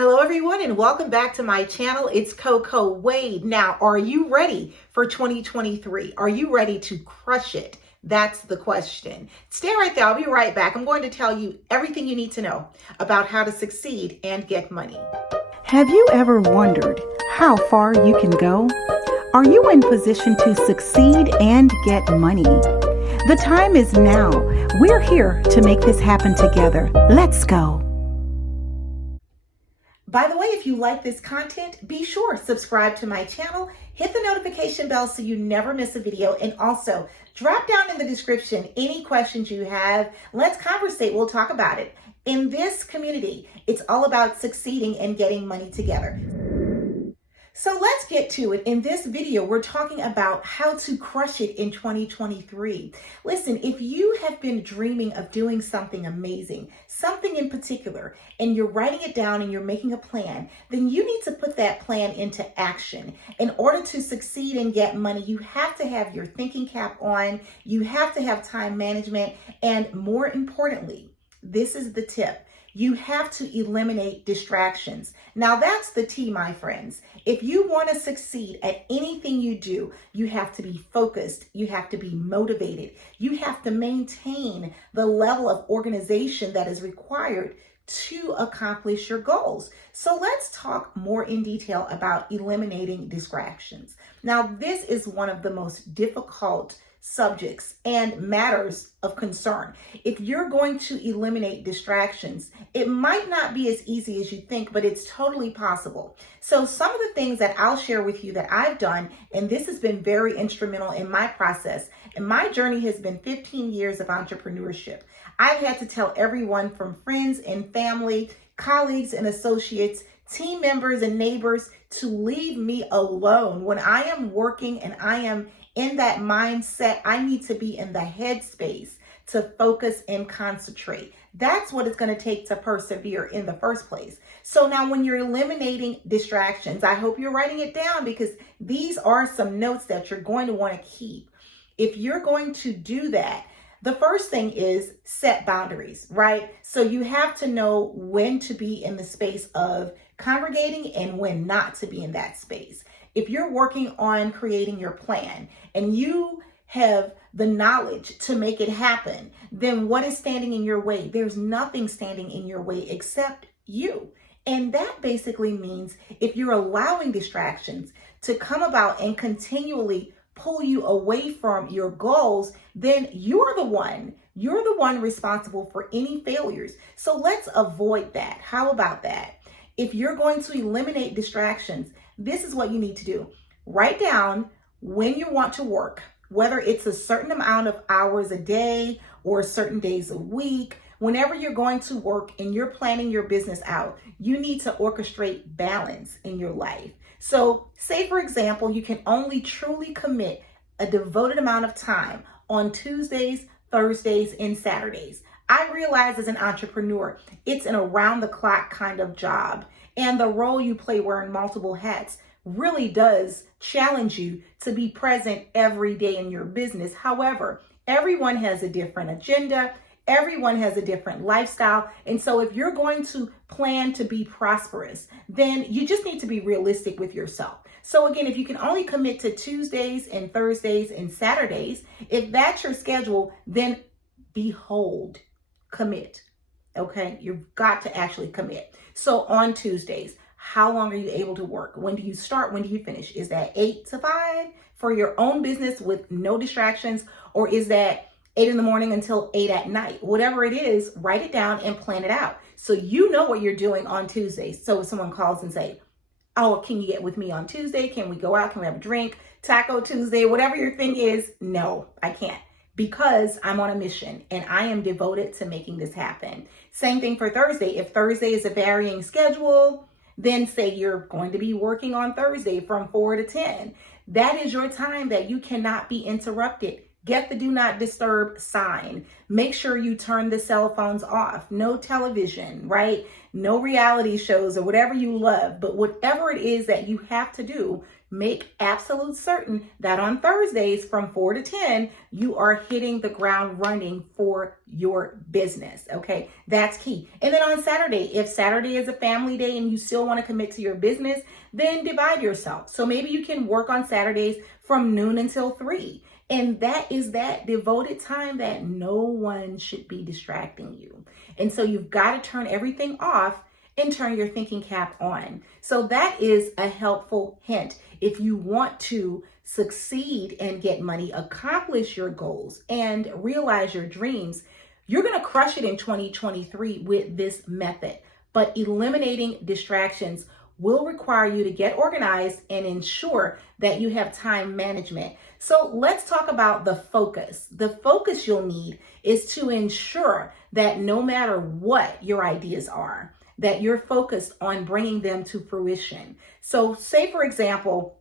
Hello everyone and welcome back to my channel. It's Coco Wade. Now, are you ready for 2023? Are you ready to crush it? That's the question. Stay right there. I'll be right back. I'm going to tell you everything you need to know about how to succeed and get money. Have you ever wondered how far you can go? Are you in position to succeed and get money? The time is now. We're here to make this happen together. Let's go. By the way, if you like this content, be sure subscribe to my channel, hit the notification bell so you never miss a video, and also drop down in the description any questions you have. Let's conversate. We'll talk about it. In this community, it's all about succeeding and getting money together. So let's get to it. In this video, we're talking about how to crush it in 2023. Listen, if you have been dreaming of doing something amazing, something in particular, and you're writing it down and you're making a plan, then you need to put that plan into action. In order to succeed and get money, you have to have your thinking cap on, you have to have time management, and more importantly, this is the tip. You have to eliminate distractions. Now that's the T, my friends. If you want to succeed at anything you do, you have to be focused. You have to be motivated. You have to maintain the level of organization that is required to accomplish your goals. So let's talk more in detail about eliminating distractions. Now, this is one of the most difficult subjects and matters of concern. If you're going to eliminate distractions, it might not be as easy as you think, but it's totally possible. So some of the things that I'll share with you that I've done, and this has been very instrumental in my process, and my journey has been 15 years of entrepreneurship. I've had to tell everyone from friends and family, colleagues and associates, team members and neighbors to leave me alone. When I am working and I am in that mindset, I need to be in the headspace to focus and concentrate. That's what it's going to take to persevere in the first place. So now when you're eliminating distractions, I hope you're writing it down because these are some notes that you're going to want to keep. If you're going to do that, the first thing is set boundaries, right? So you have to know when to be in the space of congregating and when not to be in that space. If you're working on creating your plan and you have the knowledge to make it happen, then what is standing in your way? There's nothing standing in your way except you. And that basically means if you're allowing distractions to come about and continually pull you away from your goals, then you're the one responsible for any failures. So let's avoid that. How about that? If you're going to eliminate distractions, this is what you need to do. Write down when you want to work, whether it's a certain amount of hours a day or certain days a week. Whenever you're going to work and you're planning your business out, you need to orchestrate balance in your life. So say, for example, you can only truly commit a devoted amount of time on Tuesdays, Thursdays, and Saturdays. I realize as an entrepreneur, it's an around-the-clock kind of job. And the role you play wearing multiple hats really does challenge you to be present every day in your business. However, everyone has a different agenda. Everyone has a different lifestyle. And so if you're going to plan to be prosperous, then you just need to be realistic with yourself. So again, if you can only commit to Tuesdays and Thursdays and Saturdays, if that's your schedule, then behold, commit. Okay, you've got to actually commit. So on Tuesdays, how long are you able to work? When do you start? When do you finish? Is that 8 to 5 for your own business with no distractions? Or is that 8 in the morning until 8 at night? Whatever it is, write it down and plan it out. So you know what you're doing on Tuesdays. So if someone calls and say, oh, can you get with me on Tuesday? Can we go out? Can we have a drink? Taco Tuesday, whatever your thing is. No, I can't. Because I'm on a mission and I am devoted to making this happen. Same thing for Thursday. If Thursday is a varying schedule, then say you're going to be working on Thursday from 4 to 10. That is your time that you cannot be interrupted. Get the do not disturb sign. Make sure you turn the cell phones off. No television, right? No reality shows or whatever you love, but whatever it is that you have to do make absolute certain that on Thursdays from 4 to 10, you are hitting the ground running for your business. Okay, that's key. And then on Saturday, if Saturday is a family day and you still want to commit to your business, then divide yourself. So maybe you can work on Saturdays from noon until 3. And that is that devoted time that no one should be distracting you. And so you've got to turn everything off and turn your thinking cap on. So that is a helpful hint. If you want to succeed and get money, accomplish your goals, and realize your dreams, you're going to crush it in 2023 with this method. But eliminating distractions will require you to get organized and ensure that you have time management. So let's talk about the focus. The focus you'll need is to ensure that no matter what your ideas are, that you're focused on bringing them to fruition. So say, for example,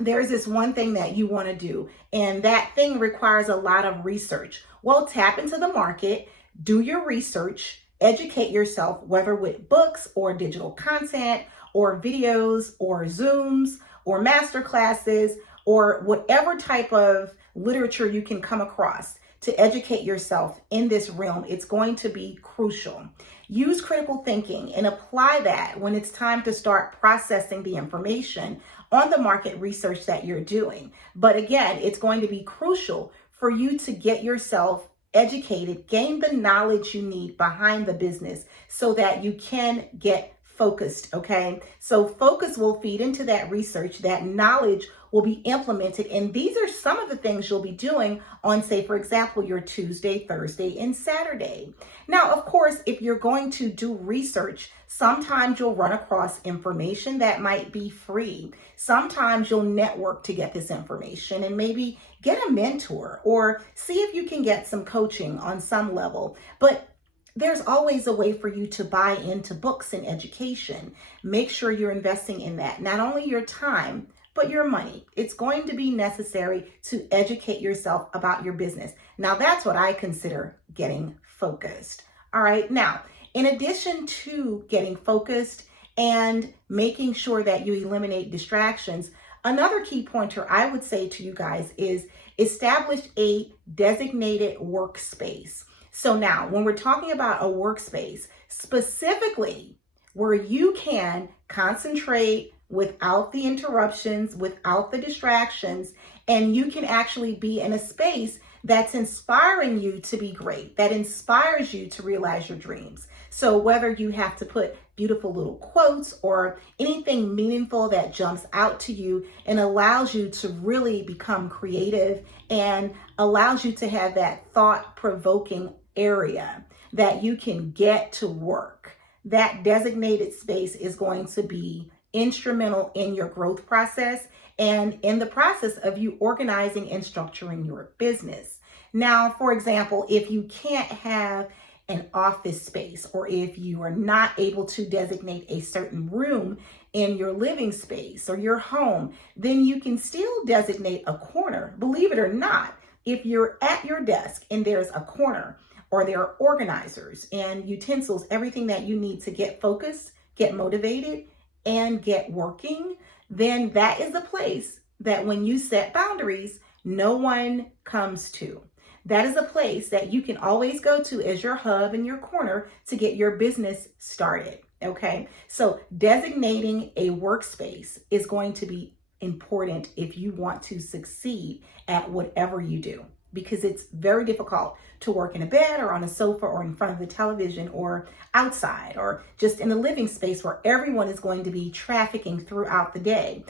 there's this one thing that you want to do, and that thing requires a lot of research. Well, tap into the market, do your research, educate yourself, whether with books or digital content or videos or Zooms or master classes or whatever type of literature you can come across to educate yourself in this realm. It's going to be crucial. Use critical thinking and apply that when it's time to start processing the information on the market research that you're doing. But again, it's going to be crucial for you to get yourself educated, gain the knowledge you need behind the business so that you can get focused, okay? So focus will feed into that research, that knowledge will be implemented. And these are some of the things you'll be doing on, say, for example, your Tuesday, Thursday, and Saturday. Now, of course, if you're going to do research, sometimes you'll run across information that might be free. Sometimes you'll network to get this information and maybe get a mentor or see if you can get some coaching on some level. But there's always a way for you to buy into books and education. Make sure you're investing in that, not only your time, but your money. It's going to be necessary to educate yourself about your business. Now, that's what I consider getting focused. All right. Now, in addition to getting focused and making sure that you eliminate distractions, another key pointer I would say to you guys is establish a designated workspace. So now, when we're talking about a workspace, specifically where you can concentrate without the interruptions, without the distractions, and you can actually be in a space that's inspiring you to be great, that inspires you to realize your dreams. So whether you have to put beautiful little quotes or anything meaningful that jumps out to you and allows you to really become creative and allows you to have that thought-provoking area that you can get to work, that designated space is going to be instrumental in your growth process and in the process of you organizing and structuring your business. Now, for example, if you can't have an office space, or if you are not able to designate a certain room in your living space or your home, then you can still designate a corner. Believe it or not, if you're at your desk and there's a corner, or there are organizers and utensils, everything that you need to get focused, get motivated, and get working, then that is a place that when you set boundaries, no one comes to. That is a place that you can always go to as your hub and your corner to get your business started, okay? So designating a workspace is going to be important if you want to succeed at whatever you do, because it's very difficult to work in a bed or on a sofa or in front of the television or outside or just in a living space where everyone is going to be trafficking throughout the day.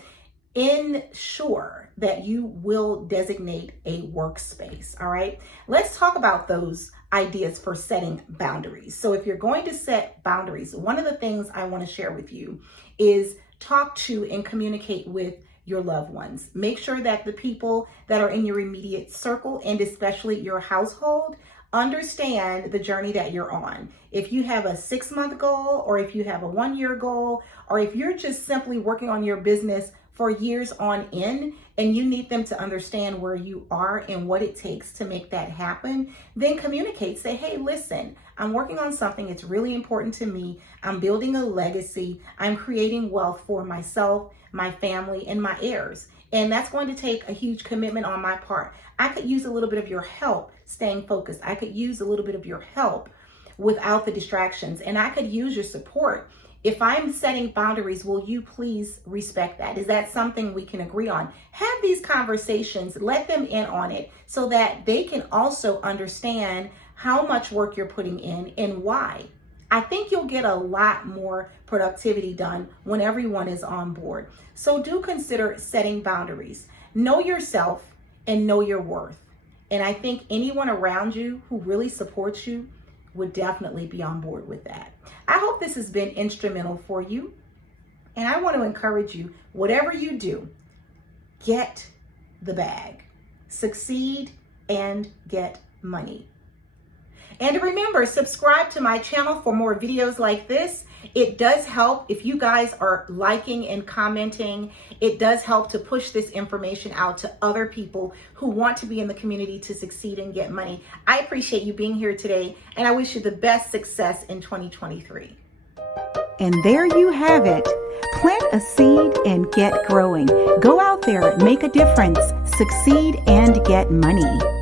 Ensure that you will designate a workspace, all right? Let's talk about those ideas for setting boundaries. So if you're going to set boundaries, one of the things I want to share with you is talk to and communicate with your loved ones. Make sure that the people that are in your immediate circle and especially your household understand the journey that you're on. If you have a 6-month goal, or if you have a 1-year goal, or if you're just simply working on your business for years on end and you need them to understand where you are and what it takes to make that happen, then communicate. Say, hey, listen, I'm working on something. It's really important to me. I'm building a legacy. I'm creating wealth for myself, my family, and my heirs. And that's going to take a huge commitment on my part. I could use a little bit of your help staying focused. I could use a little bit of your help without the distractions. And I could use your support. If I'm setting boundaries, will you please respect that? Is that something we can agree on? Have these conversations, let them in on it so that they can also understand how much work you're putting in and why. I think you'll get a lot more productivity done when everyone is on board. So do consider setting boundaries. Know yourself and know your worth. And I think anyone around you who really supports you would definitely be on board with that. I hope this has been instrumental for you. And I want to encourage you, whatever you do, get the bag, succeed, and get money. And remember, subscribe to my channel for more videos like this. It does help if you guys are liking and commenting. It does help to push this information out to other people who want to be in the community to succeed and get money. I appreciate you being here today, and I wish you the best success in 2023. And there you have it. Plant a seed and get growing. Go out there, make a difference, succeed, and get money.